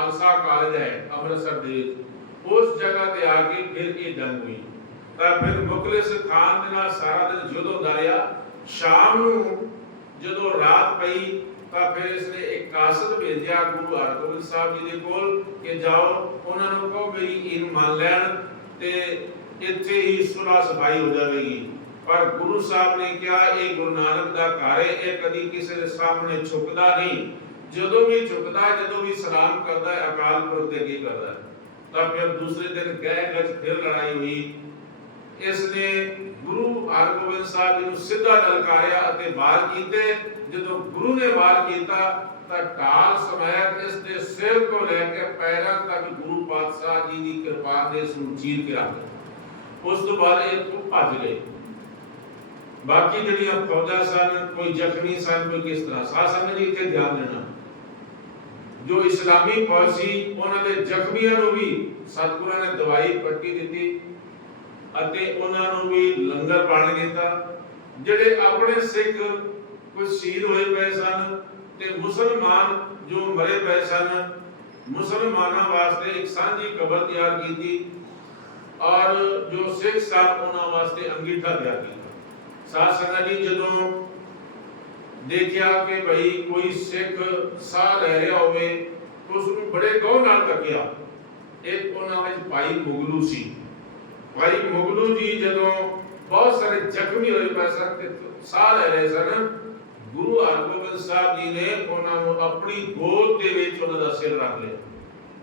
Khalsa college ਹੈ ਅੰਮ੍ਰਿਤਸਰ ਦੇ ਉਸ ਜਗ੍ਹਾ ਤੇ ਆ ਕੇ ਫਿਰ ਇਹ ਜੰਗ ਹੋਈ। ਤਾਂ ਫਿਰ ਮੁਖਲਿਸ ਖਾਨ ਦੇ ਨਾਲ ਸਾਰਾ ਦਿਨ ਯੁੱਧ ਹੁੰਦਾ ਰਿਹਾ। ਸ਼ਾਮ ਨੂੰ ਜਦੋਂ ਰਾਤ ਪਈ, ਤਾਂ ਫਿਰ ਇਸਨੇ ਇੱਕ ਕਾਸਦ ਭੇਜਿਆ ਗੁਰੂ ਹਰਗੋਬਿੰਦ ਸਾਹਿਬ ਜੀ ਦੇ ਕੋਲ ਕਿ ਜਾਓ, ਉਹਨਾਂ ਨੂੰ ਕਹੋ ਮੇਰੀ ਇਹਨ ਮੰਨ ਲੈਣ ਤੇ ਇੱਥੇ ਹੀ ਸੁਲਾ ਸਫ਼ਾਈ ਹੋ ਜਾਵੇਗੀ। ਪਰ ਗੁਰੂ ਸਾਹਿਬ ਨੇ ਕਿਹਾ, ਇਹ ਗੁਰੂ ਨਾਨਕ ਦਾ ਘਰ ਹੈ, ਇਹ ਕਦੀ ਕਿਸੇ ਦੇ ਸਾਹਮਣੇ ਝੁਕਦਾ ਨਹੀਂ। ਜਦੋਂ ਵੀ ਝੁਕਦਾ ਹੈ, ਜਦੋਂ ਵੀ ਸਲਾਮ ਕਰਦਾ ਹੈ ਅਕਾਲ ਪੁਰਖ ਦੇ ਅੱਗੇ ਕਰਦਾ ਹੈ। ਤਾਂ ਫਿਰ ਦੂਸਰੇ ਦਿਨ ਗਏ ਗੱਜ ਫਿਰ ਲੜਾਈ ਹੋਈ। ਇਸ ਨੇ ਗੁਰੂ ਹਰਗੋਬਿੰਦ ਸਾਹਿਬ ਜੀ ਨੂੰ ਸਿੱਧਾ ਲਲਕਾਰਿਆ ਅਤੇ ਵਾਰ ਕੀਤੇ। ਜਦੋਂ ਗੁਰੂ ਨੇ ਵਾਰ ਕੀਤਾ ਤਾਂ ਢਾਲ ਸਮੇਤ ਇਸ ਦੇ ਸਿਰ ਤੋਂ ਲੈ ਕੇ ਪੈਰਾਂ ਤੱਕ ਗੁਰੂ ਪਾਤਸ਼ਾਹ ਜੀ ਦੀ ਕਿਰਪਾ ਨੇ ਇਸ ਕੇ ਰੱਖ ਦਿੱਤਾ। ਉਸ ਤੋਂ ਬਾਅਦ ਇਹ ਤੋਂ ਭੱਜ ਗਏ ਬਾਕੀ ਜਿਹੜੀਆਂ ਫੌਜਾਂ ਸਨ ਕੋਈ ਜ਼ਖਮੀ ਸਨ ਕੋਈ ਕਿਸ ਤਰ੍ਹਾਂ ਸਾਧ ਸੰਗਤ ਜੀ ਇੱਥੇ ਧਿਆਨ ਦੇਣਾ। ਜੋ ਇਸਲਾਮੀ ਫੌਜ ਸੀ ਉਹਨਾਂ ਦੇ ਜ਼ਖਮੀਆਂ ਨੂੰ ਵੀ ਸਤਿਗੁਰਾਂ ਨੇ ਦਵਾਈ ਪੱਟੀ ਦਿੱਤੀ ਅਤੇ ਉਹਨਾਂ ਨੂੰ ਵੀ ਲੰਗਰ ਪਾਣ ਦਿੱਤਾ। ਜਿਹੜੇ ਆਪਣੇ ਸਿੱਖ ਕੁਝ ਸ਼ਹੀਦ ਹੋਏ ਪਏ ਸਨ ਤੇ ਮੁਸਲਮਾਨ ਜੋ ਮਰੇ ਪਏ ਸਨ, ਮੁਸਲਮਾਨਾਂ ਵਾਸਤੇ ਇੱਕ ਸਾਂਝੀ ਕਬਰ ਤਿਆਰ ਕੀਤੀ ਔਰ ਜੋ ਸਿੱਖ ਸਨ, ਉਹਨਾਂ ਵਾਸਤੇ ਅੰਗੀਠਾ ਤਿਆਰ ਕੀਤਾ। ਸਾਧ ਸੰਗਤ ਜੀ, ਜਦੋਂ ਦੇਖਿਆ ਕਿ ਭਈ ਕੋਈ ਸਿੱਖ ਸਾਹ ਲੈ ਰਿਹਾ ਹੋਵੇ ਉਸ ਨੂੰ ਬੜੇ ਗੌਰ ਨਾਲ ਤੱਕਿਆ। ਇੱਕ ਉਹਨਾਂ ਵਿੱਚ ਭਾਈ ਮੁਗਲੂ ਸੀ। ਭਾਈ ਮੁਗਲੂ ਜੀ ਜਦੋਂ ਬਹੁਤ ਸਾਰੇ ਜ਼ਖਮੀ ਹੋਏ ਪਏ ਸਨ ਤੇ ਸਾਹ ਲੈ ਰਹੇ ਸਨ, ਗੁਰੂ ਹਰਗੋਬਿੰਦ ਸਾਹਿਬ ਜੀ ਨੇ ਉਹਨਾਂ ਨੂੰ ਆਪਣੀ ਗੋਦ ਦੇ ਵਿੱਚ ਉਹਨਾਂ ਦਾ ਸਿਰ ਰੱਖ ਲਿਆ।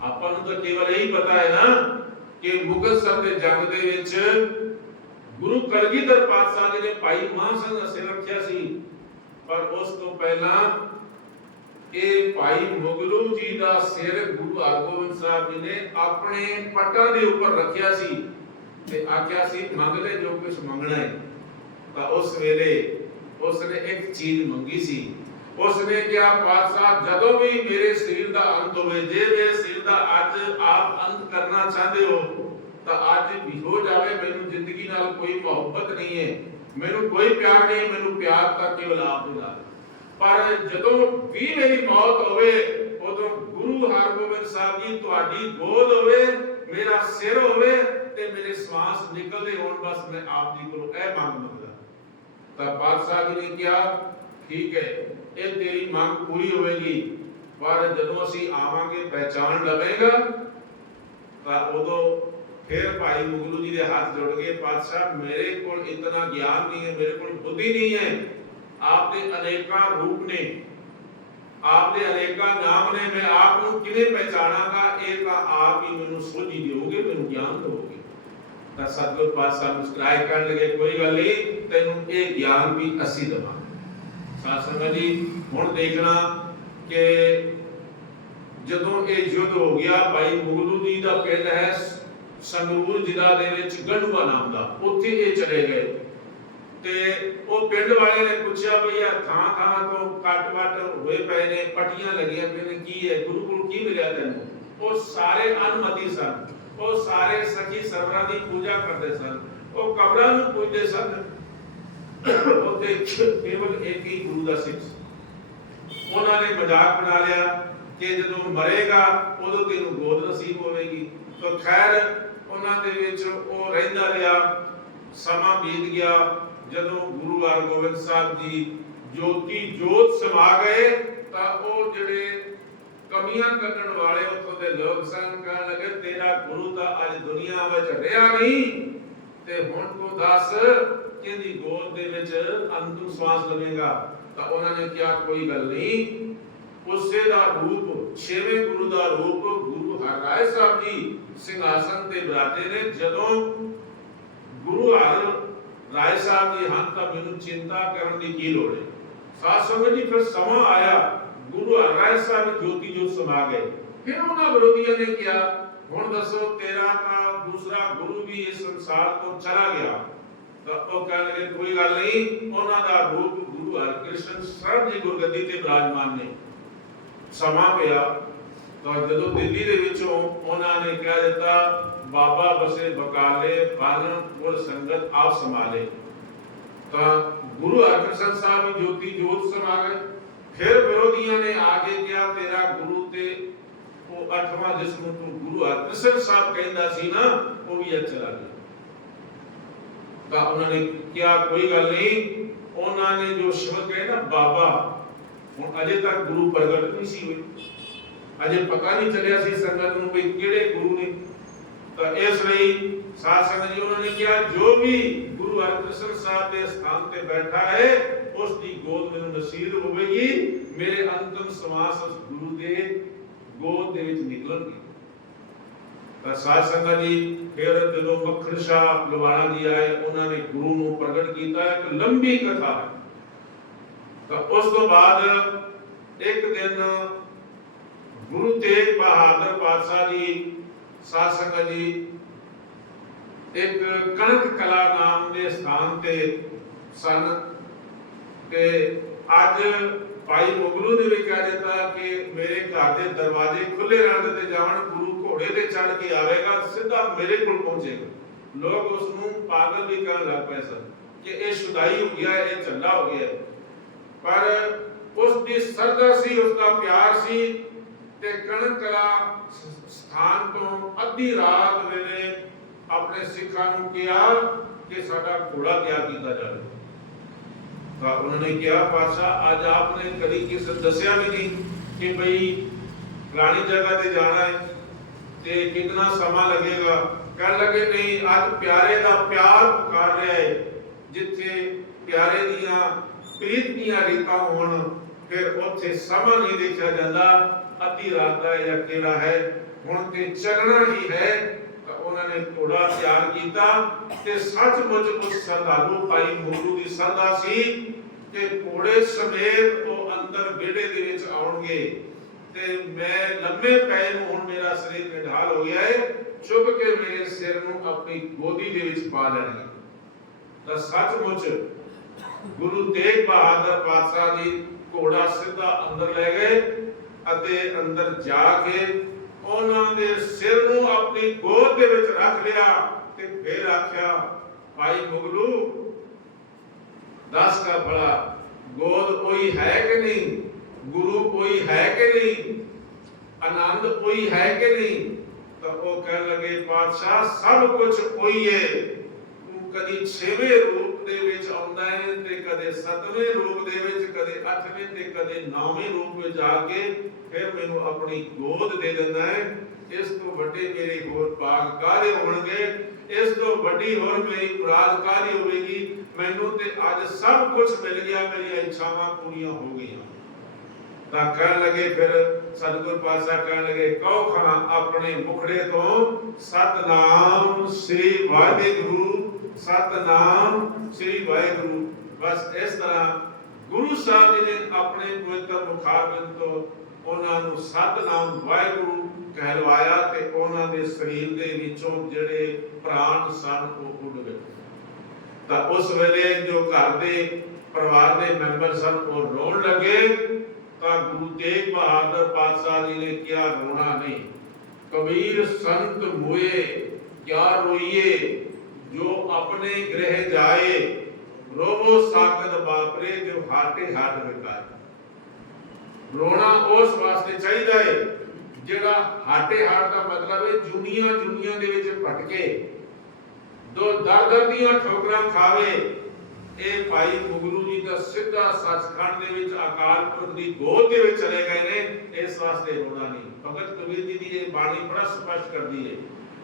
ਆਪਾਂ ਨੂੰ ਤਾਂ ਕੇਵਲ ਇਹੀ ਪਤਾ ਹੈ ਨਾ ਕਿ ਮੁਗਲ ਸਰ ਦੇ ਜੰਗ ਦੇ ਵਿੱਚ ਗੁਰੂ ਕਲਗੀਧਰ ਪਾਤਸ਼ਾਹ ਜੀ ਨੇ ਭਾਈ ਮਹਾਂ ਸਿੰਘ ਦਾ ਸਿਰ ਰੱਖਿਆ ਸੀ। ਪਰ ਉਸ ਤੋਂ ਪਹਿਲਾਂ ਇਹ ਭਾਈ ਮੁਗਲੂ ਜੀ ਦਾ ਸਿਰ ਗੁਰੂ ਹਰਗੋਬਿੰਦ ਸਾਹਿਬ ਜੀ ਨੇ ਆਪਣੇ ਪੱਟਾਂ ਦੇ ਉੱਪਰ ਰੱਖਿਆ ਸੀ ਤੇ ਆਖਿਆ ਸੀ, ਮੰਗ ਲੈ ਜੋ ਕੁਝ ਮੰਗਣਾ ਹੈ। ਤਾਂ ਉਸ ਵੇਲੇ ਉਸ ਨੇ ਇੱਕ ਚੀਜ਼ ਮੰਗੀ ਸੀ। ਉਸ ਨੇ ਕਿਹਾ, ਪਾਤਸ਼ਾਹ, ਜਦੋਂ ਵੀ ਮੇਰੇ ਸਰੀਰ ਦਾ ਅੰਤ ਹੋਵੇ, ਜੇ ਮੇਰੇ ਸਰੀਰ ਦਾ ਅੱਜ ਆਪ ਅੰਤ ਕਰਨਾ ਚਾਹਦੇ ਹੋ, ਤਾਂ ਅੱਜ ਵੀ ਹੋ ਜਾਵੇ। ਮੈਨੂੰ ਜ਼ਿੰਦਗੀ ਨਾਲ ਕੋਈ ਮੁਹੱਬਤ ਨਹੀਂ ਹੈ। ਮੈਨੂੰ ਕੋਈ ਪਿਆਰ ਨਹੀਂ, ਮੈਨੂੰ ਪਿਆਰ ਤਾਂ ਕੇਵਲ ਆਪ ਦੇ ਨਾਲ। ਪਰ ਜਦੋਂ ਵੀ ਮੇਰੀ ਮੌਤ ਹੋਵੇ, ਉਦੋਂ ਗੁਰੂ ਹਰਗੋਬਿੰਦ ਸਾਹਿਬ ਜੀ, ਤੁਹਾਡੀ ਗੋਦ ਹੋਵੇ, ਮੇਰਾ ਸਿਰ ਹੋਵੇ ਤੇ ਮੇਰੇ ਸਵਾਸ ਨਿਕਲਦੇ ਹੋਣ, ਬਸ ਮੈਂ ਆਪ ਜੀ ਕੋਲੋਂ ਇਹ ਮੰਗ ਮੰਗਦਾ। ਤਾਂ ਪਾਤਸ਼ਾਹ ਜੀ ਨੇ ਕਿਹਾ, ਠੀਕ ਹੈ, ਇਹ ਤੇਰੀ ਮੰਗ ਪੂਰੀ ਹੋਵੇਗੀ, ਪਰ ਜਦੋਂ ਅਸੀਂ ਆਵਾਂਗੇ ਪਹਿਚਾਨ ਲਵੇਗਾ, ਤਾਂ ਉਦੋਂ ਫਿਰ ਭਾਈ ਮੁਗਲੂ ਜੀ ਦੇ ਹੱਥ ਜੁੜ ਗਏ, ਪਾਤਸ਼ਾਹ, ਮੇਰੇ ਕੋਲ ਇਤਨਾ ਗਿਆਨ ਨਹੀਂ ਹੈ, ਮੇਰੇ ਕੋਲ ਬੁੱਧੀ ਨਹੀਂ ਹੈ। ਆਪ ਦੇ ਅਨੇਕਾਂ ਰੂਪ ਨੇ ਆਪ ਦੇ ਅਨੇਕਾਂ ਨਾਮ ਨੇ, ਮੈਂ ਆਪ ਨੂੰ ਕਿਵੇਂ ਪਹਿਚਾਣਾਂਗਾ? ਇਹ ਤਾਂ ਆਪ ਹੀ ਮੈਨੂੰ ਸੋਝੀ ਦਿਓਗੇ ਮੈਨੂੰ ਗਿਆਨ ਦਿਓਗੇ। ਤਾਂ ਸਤਿਗੁਰ ਪਾਤਸ਼ਾਹ ਮੁਸਕਰਾਏ ਕਰਨ ਲਗੇ, ਕੋਈ ਗੱਲ ਨਹੀਂ, ਤੈਨੂੰ ਇਹ ਗਿਆਨ ਵੀ ਅਸੀਂ ਦਵਾਂਗੇ। ਸਾਧ ਸੰਗਤ ਜੀ, ਹੁਣ ਦੇਖਣਾ ਕਿ ਜਦੋਂ ਇਹ ਯੁੱਧ ਹੋ ਗਿਆ, ਭਾਈ ਮੁਗਲੂ ਜੀ ਦਾ ਪਿੰਡ ਹੈ ਸੰਗਰੂਰ ਜ਼ਿਲ੍ਹਾ ਦੇ ਵਿੱਚ ਗੜੂਆ ਨਾਮ ਦਾ, ਉੱਥੇ ਇਹ ਚਲੇ ਗਏ। ਤੇ ਉਹ ਪਿੰਡ ਵਾਲੇ ਨੇ ਪੁੱਛਿਆ ਵੀ ਯਾਰ ਥਾਂ ਥਾਂ ਤੋਂ ਕੱਟ ਵੱਟ ਹੋਏ ਪਏ ਨੇ, ਪਟੀਆਂ ਲੱਗੀਆਂ ਪਈਆਂ ਨੇ, ਕੀ ਹੈ ਗੁਰੂ ਕੀ ਮਿਲਿਆ ਤੈਨੂੰ? ਉਹ ਸਾਰੇ ਅਨਮਤੀ ਸਨ। ਉਹ ਸਾਰੇ ਸਖੀ ਸਰਵਰਾਂ ਦੀ ਪੂਜਾ ਕਰਦੇ ਸਨ। ਉਹ ਕਬਰਾਂ ਨੂੰ ਪੂਜਦੇ ਸਨ। ਉੱਥੇ ਕੇਵਲ ਇੱਕ ਹੀ ਗੁਰੂ ਦਾ ਸਿੱਖ ਸੀ। ਉਹਨਾਂ ਨੇ ਮਜ਼ਾਕ ਬਣਾ ਲਿਆ ਕਿ ਜਦੋਂ ਮਰੇਗਾ, ਉਦੋਂ ਤੈਨੂੰ ਗੋਦ ਨਸੀਬ ਹੋਵੇਗੀ। ਤਾਂ ਖੈਰ ਉਹਨਾਂ ਦੇ ਵਿੱਚ ਉਹ ਰਹਿੰਦਾ ਰਿਹਾ। ਸਮਾਂ ਬੀਤ ਗਿਆ। ਜਦੋਂ ਗੁਰੂ ਹਰਗੋਬਿੰਦ ਸਾਹਿਬ ਜੀ ਜੋਤੀ ਜੋਤ ਸਮਾ ਗਏ, ਤਾਂ ਉਹ ਜਿਹੜੇ ਕਮੀਆਂ ਕੱਢਣ ਵਾਲੇ ਉੱਥੋਂ ਦੇ ਲੋਕ ਸਨ, ਕਹਿਣ ਲੱਗੇ, ਤੇਰਾ ਗੁਰੂ ਤਾਂ ਅੱਜ ਦੁਨੀਆ ਵਿੱਚ ਰਿਹਾ ਨਹੀਂ। ਤੇ ਹੁਣ ਤੂੰ ਦੱਸ ਕਿਹਦੀ ਗੋਦ ਦੇ ਵਿੱਚ ਅੰਤਿਮ ਸਵਾਸ ਲਵੇਗਾ? ਤਾਂ ਉਹਨਾਂ ਨੇ ਕਿਹਾ, ਕੋਈ ਗੱਲ ਨਹੀਂ। ਉਸੇ ਦਾ ਰੂਪ, ਛੇਵੇਂ ਗੁਰੂ ਦਾ ਰੂਪ ਗੁਰੂ ਸਾਹਿਬ ਜੀ ਸਿੰਘਾਸਨ ਤੇ ਬਰਾਤੇ ਨੇ, ਜਦੋਂ ਗੁਰੂ ਹਰ ਰਾਏ ਸਾਹਿਬ ਜੀ ਹਨ ਤਾਂ ਮੈਨੂੰ ਚਿੰਤਾ ਕਰਨ ਦੀ ਕੀ ਲੋੜ ਹੈ? ਸਾਧ ਸੰਗਤ ਜੀ, ਫਿਰ ਸਮਾਂ ਆਇਆ, ਗੁਰੂ ਹਰ ਰਾਏ ਸਾਹਿਬ ਜੋਤੀ ਜੋਤ ਸਮਾ ਗਏ। ਫਿਰ ਉਹਨਾਂ ਵਿਰੋਧੀਆਂ ਨੇ ਕਿਹਾ, ਹੁਣ ਦੱਸੋ ਤੇਰਾ ਤਾਂ ਦੂਸਰਾ ਗੁਰੂ ਵੀ ਇਸ ਸੰਸਾਰ ਤੋਂ ਚਲਾ ਗਿਆ। ਤਾਂ ਉਹ ਕਹਿੰਦੇ ਕੋਈ ਗੱਲ ਨਹੀਂ, ਉਹਨਾਂ ਦਾ ਰੂਪ ਗੁਰੂ ਹਰਕ੍ਰਿਸ਼ਨ ਸਾਹਿਬ ਜੀ ਗੁਰਗੱਦੀ ਤੇ ਬਿਰਾਜਮਾਨ ਨੇ। ਸਮਾਂ ਪਿਆ ਤਾਂ ਜਦੋਂ ਦਿੱਲੀ ਦੇ ਵਿੱਚੋਂ ਉਹਨਾਂ ਨੇ ਕਹਿ ਦਿੱਤਾ, ਬਾਬਾ ਬਸੇ ਬਕਾਲੇ ਫਨ ਗੁਰ ਸੰਗਤ ਆਪ ਸੰਭਾਲੇ। ਤਾਂ ਗੁਰੂ ਹਰਕ੍ਰਿਸ਼ਨ ਸਾਹਿਬ ਵੀ ਜੋਤੀ ਜੋਤ ਸਮਾ ਗਏ ਫਿਰ ਵਿਰੋਧੀਆਂ ਨੇ ਆ ਕੇ ਕਿਹਾ, ਤੇਰਾ ਗੁਰੂ ਤੇ ਉਹ ਉਹ ਜਿਸ ਨੂੰ ਤੂੰ ਗੁਰੂ ਹਰਕ੍ਰਿਸ਼ਨ ਸਾਹਿਬ ਕਹਿੰਦਾ ਸੀ ਨਾ, ਉਹ ਵੀ ਅੱਜ ਚਲਾ ਗਿਆ ਤਾਂ ਉਹਨਾਂ ਨੇ ਕਿਹਾ, ਕੋਈ ਗੱਲ ਨਹੀਂ। ਉਹਨਾਂ ਨੇ ਜੋ ਸ਼ਬਦ ਕਹੇ ਨਾ, ਬਾਬਾ, ਹੁਣ ਅਜੇ ਤੱਕ ਗੁਰੂ ਪ੍ਰਗਟ ਨਹੀਂ ਸੀ ਹੋਏ। ਅਜੇ ਪਤਾ ਨਹੀਂ ਚੱਲਿਆ ਸੀ ਸੰਗਤ ਨੂੰ ਵੀ ਕਿਹੜੇ ਗੁਰੂ ਨੇ। ਤਾਂ ਇਸ ਲਈ ਸਾਧ ਸੰਗਤ ਜੀ, ਉਹਨਾਂ ਨੇ ਕਿਹਾ, ਜੋ ਵੀ ਗੁਰੂ ਹਰਕ੍ਰਿਸ਼ਨ ਸਾਹਿਬ ਦੇ ਸਥਾਨ ਤੇ ਬੈਠਾ ਹੈ ਉਸ ਦੀ ਗੋਦ ਮੈਨੂੰ ਨਸੀਬ ਹੋਵੇਗੀ। ਮੇਰੇ ਅੰਤਮ ਸਵਾਸ ਉਸ ਗੁਰੂ ਦੇ ਗੋਦ ਦੇ ਵਿੱਚ ਨਿਕਲਣਗੇ। ਤਾਂ ਸਾਧ ਸੰਗਤ ਜੀ, ਫਿਰ ਜਦੋਂ ਮੱਖਣ ਸ਼ਾਹ ਲਵਾਣਾ ਜੀ ਆਏ, ਉਹਨਾਂ ਨੇ ਗੁਰੂ ਨੂੰ ਪ੍ਰਗਟ ਕੀਤਾ, ਇੱਕ ਲੰਬੀ ਕਥਾ। ਹੈ ਤਾਂ ਉਸ ਤੋਂ ਬਾਅਦ ਇੱਕ ਦਿਨ ਗੁਰੂ ਤੇਗ ਬਹਾਦਰ ਪਾਤਸ਼ਾਹ ਜੀ ਸਾਧ ਜੀ, ਇੱਕ ਕਣਕ ਕਲਾ ਨਾਮ ਦੇ ਸਥਾਨ ਤੇ ਸਨ ਤੇ ਅੱਜ ਭਾਈ ਮੁਗਲੂ ਨੇ ਵੀ ਕਹਿ ਦਿੱਤਾ ਕਿ ਮੇਰੇ ਘਰ ਦੇ ਦਰਵਾਜ਼ੇ ਖੁੱਲੇ ਰਹਿਣ ਤੇ ਜਾਵਣ ਗੁਰੂ ਘੋੜੇ ਤੇ ਚੜ ਕੇ ਆਵੇਗਾ, ਸਿੱਧਾ ਮੇਰੇ ਕੋਲ ਪਹੁੰਚੇਗਾ। ਲੋਕ ਉਸ ਨੂੰ ਪਾਗਲ ਵੀ ਕਹਿਣ ਲੱਗ ਪਏ ਸਨ ਕਿ ਇਹ ਸ਼ੁਦਾਈ ਹੋ ਗਿਆ, ਇਹ ਝੱਲਾ ਹੋ ਗਿਆ। ਪਰ ਉਸ ਦੀ ਸਰਦਾ ਸੀ ਉਸ ਦਾ ਪਿਆਰ ਸੀ ਤੇ ਕਣਕ ਕਲਾ ਸਥਾਨ ਤੋਂ ਅੱਧੀ ਰਾਤ ਵੇਲੇ ਆਪਣੇ ਸਿੱਖਾਂ ਨੂੰ ਕਿਹਾ ਕਿ ਸਾਡਾ ਘੋੜਾ ਤਿਆਰ ਕੀਤਾ ਜਾਵੇ। ਤਾਂ ਉਹਨਾਂ ਨੇ ਕਿਹਾ ਪਾਸ਼ਾ ਅੱਜ ਆਪਨੇ ਕਦੀ ਕਿਸੇ ਦੱਸਿਆ ਵੀ ਨਹੀਂ ਕਿ ਭਈ ਫਲਾਣੀ ਜਗ੍ਹਾ ਤੇ ਜਾਣਾ ਹੈ ਤੇ ਕਿੰਨਾ ਸਮਾਂ ਲੱਗੇਗਾ? ਕਹਿਣ ਲੱਗੇ, ਨਹੀਂ, ਅੱਜ ਪਿਆਰੇ ਦਾ ਪਿਆਰ ਪੁਕਾਰ ਰਿਹਾ ਹੈ। ਜਿੱਥੇ ਪਿਆਰੇ ਦੀਆਂ, ਪ੍ਰੀਤ ਦੀਆਂ ਰੀਤਾਂ ਹੋਣ, ਫਿਰ ਉੱਥੇ ਸਮਾਂ ਨਹੀਂ ਦੇਖਿਆ ਜਾਂਦਾ। ਅੱਧੀ ਰਾਤ ਦਾ ਜਾਂ ਕਿਹੜਾ ਹੈ, ਹੁਣ ਤੇ ਚੱਲਣਾ ਹੀ ਹੈ, ਤਾਂ ਉਹਨਾਂ ਨੇ ਘੋੜਾ ਤਿਆਰ ਕੀਤਾ ਤੇ ਸੱਚਮੁੱਚ ਉਸ ਸਰਦਾਰੂ ਭਾਈ ਮੁਗਲੂ ਦੀ ਸਰਦਾ ਸੀ ਕਿ ਘੋੜੇ ਸਮੇਤ ਉਹ ਅੰਦਰ ਵਿਹੜੇ ਦੇ ਵਿੱਚ ਆਉਣਗੇ। ਤੇ ਮੈਂ ਲੰਮੇ ਪੈ ਨੂੰ ਹੁਣ ਮੇਰਾ ਸਰੀਰ ਨਿਢਾਲ ਹੋ ਗਿਆ ਹੈ ਚੁੱਕ ਕੇ ਮੇਰੇ ਸਿਰ ਨੂੰ ਆਪਣੀ ਗੋਦੀ ਦੇ ਵਿੱਚ ਪਾ ਲੈਣਗੇ। ਤਾਂ ਸੱਚਮੁੱਚ ਗੁਰੂ ਤੇਗ ਬਹਾਦਰ ਪਾਤਸ਼ਾਹ ਜੀ ਘੋੜਾ ਸਿੱਧਾ ਅੰਦਰ ਲੈ ਗਏ। ਅਤੇ ਅੰਦਰ ਜਾ ਕੇ ਉਹਨਾਂ ਦੇ ਸਿਰ ਨੂੰ ਆਪਣੀ ਗੋਦ ਦੇ ਵਿੱਚ ਰੱਖ ਲਿਆ ਤੇ ਫਿਰ ਆਖਿਆ, ਭਾਈ ਮੁਗਲੂ, ਦਸ ਕਾ ਭਲਾ, ਗੋਦ ਕੋਈ ਹੈ ਕਿ ਨਹੀਂ? ਗੁਰੂ ਕੋਈ ਹੈ ਕਿ ਨਹੀਂ? ਆਨੰਦ ਕੋਈ ਹੈ ਕਿ ਨਹੀਂ? ਤਾਂ ਉਹ ਕਹਿਣ ਲੱਗੇ, ਪਾਤਸ਼ਾਹ, ਸਭ ਕੁਝ ਕੋਈ ਹੈ ਤੂੰ ਕਦੀ ਛੇਵੇਂ ਰੂਪ ਦੇ ਵਿੱਚ ਆਉਂਦਾ ਹੈ ਤੇ ਕਦੇ ਸੱਤਵੇਂ ਰੂਪ ਦੇ ਵਿੱਚ, ਕਦੇ ਅੱਠਵੇਂ ਤੇ ਕਦੇ ਨੌਵੇਂ ਰੂਪ ਵਿੱਚ ਆ ਕੇ ਫਿਰ ਮੈਨੂੰ ਆਪਣੀ ਗੋਦ ਦੇ ਦਿੰਦਾ ਹੈ। ਇਸ ਤੋਂ ਵੱਡੇ ਮੇਰੇ ਹੋਰ ਭਾਗ ਕਾਹਦੇ ਹੋਣਗੇ? ਇਸ ਤੋਂ ਵੱਡੀ ਹੋਰ ਮੇਰੀ ਮੁਰਾਦ ਕਾਹਦੀ ਹੋਵੇਗੀ? ਮੈਨੂੰ ਤੇ ਅੱਜ ਸਭ ਕੁਝ ਮਿਲ ਗਿਆ, ਮੇਰੀਆਂ ਇੱਛਾਵਾਂ ਪੂਰੀਆਂ ਹੋ ਗਈਆਂ। ਤਾਂ ਕਹਿਣ ਲੱਗੇ ਫਿਰ ਸਤਿਗੁਰ ਪਾਤਸ਼ਾਹ ਕਹਿਣ ਲੱਗੇ ਕਹੋ ਖਾਂ ਆਪਣੇ ਮੁਖੜੇ ਤੋਂ ਸਤਨਾਮ ਸ੍ਰੀ ਵਾਹਿਗੁਰੂ ਸਤਨਾਮ ਸ੍ਰੀ ਵਾਹਿਗੁਰੂ। ਬਸ ਇਸ ਤਰ੍ਹਾਂ ਗੁਰੂ ਸਾਹਿਬ ਜੀ ਨੇ ਆਪਣੇ ਪਵਿੱਤਰ ਮੁਖਾਰਬਿੰਦ ਤੋਂ ਉਹਨਾਂ ਨੂੰ ਸਤਨਾਮ ਵਾਹਿਗੁਰੂ ਕਹਿਲਵਾਇਆ ਤੇ ਉਹਨਾਂ ਦੇ ਸਰੀਰ ਦੇ ਵਿੱਚੋਂ ਜਿਹੜੇ ਪ੍ਰਾਣ ਸਨ ਉਹ ਉੱਡ ਗਏ। ਤਾਂ ਉਸ ਵੇਲੇ ਜੋ ਘਰ ਦੇ ਪਰਿਵਾਰ ਦੇ ਮੈਂਬਰ ਸਨ ਉਹ ਰੋਣ ਲੱਗੇ, ਤਾਂ ਗੁਰੂ ਤੇਗ ਬਹਾਦਰ ਪਾਤਸ਼ਾਹ ਜੀ ਨੇ ਕਿਹਾ, ਰੋਣਾ ਨਹੀਂ। ਕਬੀਰ ਸੰਤ ਹੋਏ ਕਿਆ ਰੋਈਏ? ਜੋ ਆਪਣੇ ਗ੍ਰਹਿ ਜਾਏ, ਰੋਵੋ ਸਾਕਤ ਬਾਪਰੇ ਜੋ ਹਾਟੇ ਹਾਟ ਵਿਕਾਏ ਰੋਣਾ ਉਸ ਵਾਸਤੇ ਚਾਹੀਦਾ ਹੈ ਜਿਹੜਾ ਹਾਟੇ ਹਾਟ ਦਾ ਮਤਲਬ ਹੈ ਜੁਨੀਆਂ ਜੁਨੀਆਂ ਦੇ ਵਿੱਚ ਭਟਕੇ। ਦੋ ਦਰ ਦਰ ਦੀਆਂ ਠੋਕਰਾਂ ਖਾਵੇ। ਇਹ ਭਾਈ ਮੁਗਲੂ ਜੀ ਦਾ ਸਿੱਧਾ ਸੱਚਖੰਡ ਦੇ ਵਿੱਚ ਅਕਾਲ ਪੁਰਖ ਦੀ ਗੋਦ ਦੇ ਵਿੱਚ ਚਲੇ ਗਏ ਨੇ, ਇਸ ਵਾਸਤੇ ਰੋਣਾ ਨਹੀਂ। ਭਗਤ ਕਬੀਰ ਜੀ ਦੀ ਇਹ ਬਾਣੀ ਬੜਾ ਸਪਸ਼ਟ ਕਰਦੀ ਹੈ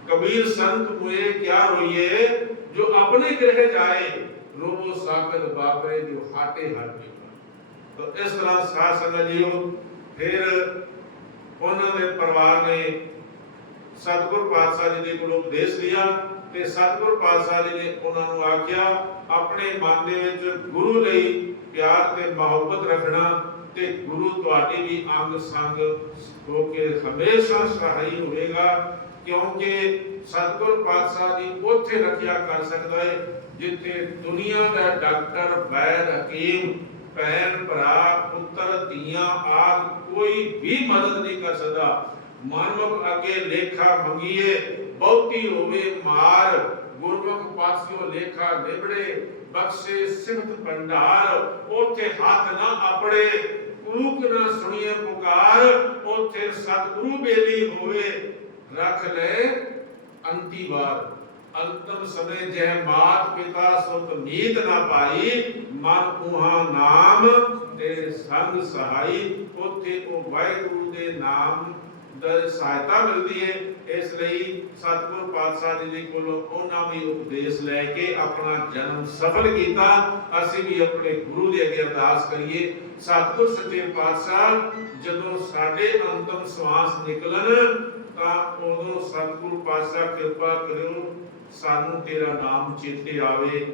ਕਬੀਰ ਸੰਤ ਹੋਏ ਕਿਆ ਰੋਈਏ, ਜੋ ਆਪਣੇ ਗ੍ਰਹਿ ਜਾਏ, ਰੋਵੋ ਸਾਕਤ ਬਾਪਰੇ ਜੋ ਹਾਟੇ ਹਟ ਤਾਂ ਇਸ ਤਰ੍ਹਾਂ ਸਾਧ ਸੰਗਤ ਜੀਓ ਉਹਨਾਂ ਦੇ ਪਰਿਵਾਰ ਨੇ ਸਤਿਗੁਰ ਪਾਤਸ਼ਾਹ ਜੀ ਦੇ ਕੋਲੋਂ ਉਪਦੇਸ਼ ਲਿਆ ਤੇ ਸਤਿਗੁਰ ਪਾਤਸ਼ਾਹ ਜੀ ਨੇ ਉਹਨਾਂ ਨੂੰ ਆਖਿਆ, ਆਪਣੇ ਮਨ ਦੇ ਵਿੱਚ ਗੁਰੂ ਲਈ ਪਿਆਰ ਤੇ ਮੁਹੱਬਤ ਰੱਖਣਾ ਤੇ ਗੁਰੂ ਤੁਹਾਡੀ ਵੀ ਅੰਗ ਸੰਗ ਹੋ ਕੇ ਹਮੇਸ਼ਾ ਸਹਾਈ ਹੋਵੇਗਾ, ਕਿਉਂਕਿ ਸਤਿਗੁਰ ਪਾਤਸ਼ਾਹ ਜੀ ਉੱਥੇ ਰੱਖਿਆ ਕਰ ਸਕਦਾ ਹੈ, ਜਿੱਥੇ ਦੁਨੀਆ ਦਾ ਡਾਕਟਰ, ਵੈਦ, ਹਕੀਮ, ਭੈਣ, ਭਰਾ, ਪੁੱਤਰ, ਧੀਆਂ ਆਦ ਕੋਈ ਵੀ ਮਦਦ ਨਹੀਂ ਕਰ ਸਕਦਾ। ਮਾਨਵ ਅੱਗੇ ਲੇਖਾ ਮੰਗੀਏ, ਬਹੁਤੀ ਹੋਵੇ ਮਾਰ, ਗੁਰਮੁਖ ਪਾਸਿਓ ਲੇਖਾ ਨਿਬੜੇ ਬਖਸ਼ੇ, ਸਿਮਤ ਭੰਡਾਰ, ਉਥੇ ਹੱਥ ਨਾ ਆਪੜੇ ਕੂਕ ਨਾ ਸੁਣੀਏ ਪੁਕਾਰ, ਉਥੇ ਸਤਿਗੁਰੂ ਬੇਲੀ ਹੋਵੇ, ਰੱਖ ਲੈ ਅੰਤੀ ਵਾਰ। ਅੰਤਮ ਸਮੇ ਜੈ ਮਾਤ ਪਿਤਾ ਸੁਤ ਨੀਤ ਨਾ ਪਾਈ, ਮਨ ਉਹਾ ਨਾਮ ਤੇ ਸੰਗ ਸਹਾਈ, ਉਥੇ ਉਹ ਵਾਹਿਗੁਰੂ ਦੇ ਨਾਮ ਦਾ ਸਹਾਇਤਾ ਮਿਲਦੀ ਹੈ, ਇਸ ਲਈ ਸਤਿਗੁਰ ਪਾਤਸ਼ਾਹ ਜੀ ਦੇ ਕੋਲੋਂ ਉਹਨਾਂ ਵੀ ਉਪਦੇਸ਼ ਲੈ ਕੇ ਆਪਣਾ ਜਨਮ ਸਫਲ ਕੀਤਾ। ਅਸੀਂ ਵੀ ਆਪਣੇ ਗੁਰੂ ਦੇ ਅੱਗੇ ਅਰਦਾਸ ਕਰੀਏ। ਸਤਿਗੁਰ ਸੱਚੇ ਪਾਤਸ਼ਾਹ, ਜਦੋਂ ਸਾਡੇ ਅੰਤਮ ਸਵਾਸ ਨਿਕਲਣ ਤਾਂ ਉਦੋਂ ਸਤਿਗੁਰ ਪਾਤਸ਼ਾਹ ਕਿਰਪਾ ਕਰਿਓ, ਸਾਨੂੰ ਤੇਰਾ ਨਾਮ ਚੇਤੇ ਆਵੇ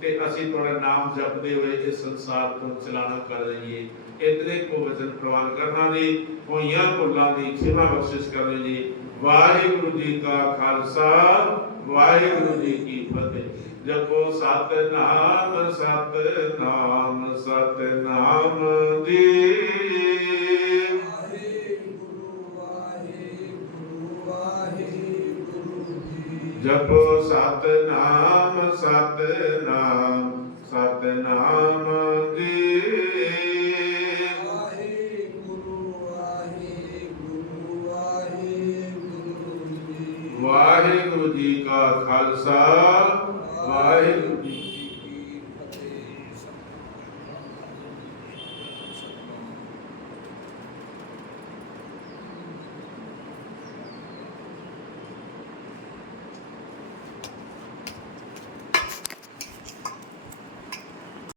ਤੇ ਅਸੀਂ ਤੁਹਾਡਾ ਨਾਮ ਜਪਦੇ ਹੋਏ ਇਸ ਸੰਸਾਰ ਤੋਂ ਚਲਾਣਾ ਕਰ ਰਹੀਏ ਇਤਨੇ ਕੋ ਵਚਨ ਪ੍ਰਵਾਨ ਕਰਨਾ ਜੀ, ਹੋਈਆਂ ਭੁੱਲਾਂ ਦੀ ਖਿਮਾ ਬਖਸ਼ਿਸ਼ ਕਰਨੀ ਜੀ। ਵਾਹਿਗੁਰੂ ਜੀ ਕਾ ਖਾਲਸਾ, ਵਾਹਿਗੁਰੂ ਜੀ ਕੀ ਫਤਿਹ। ਜਪੋ ਸਤਨਾਮ ਸਤਨਾਮ ਸਤਨਾਮ ਜੀ। ਜਪੋ ਸਤਨਾਮ ਸਤਨਾਮ ਸਤਨਾਮ ਜੀ। ਵਾਹਿਗੁਰੂ ਜੀ। ਵਾਹਿਗੁਰੂ ਜੀ ਕਾ ਖਾਲਸਾ ਵਾਹਿਗੁਰੂ ਜੀ